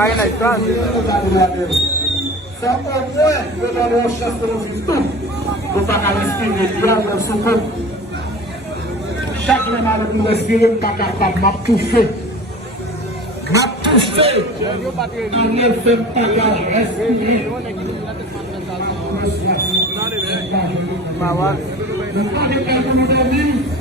Cai na estrada? Só por eu não vou chance de ouvir tudo. Vou pagar o espírito de água, eu sou chaque lembrada do meu espírito, tá capaz, mas puxei. Mas puxei. A minha fé pagar, respirei. Mawar. Não pode pegar no domínio.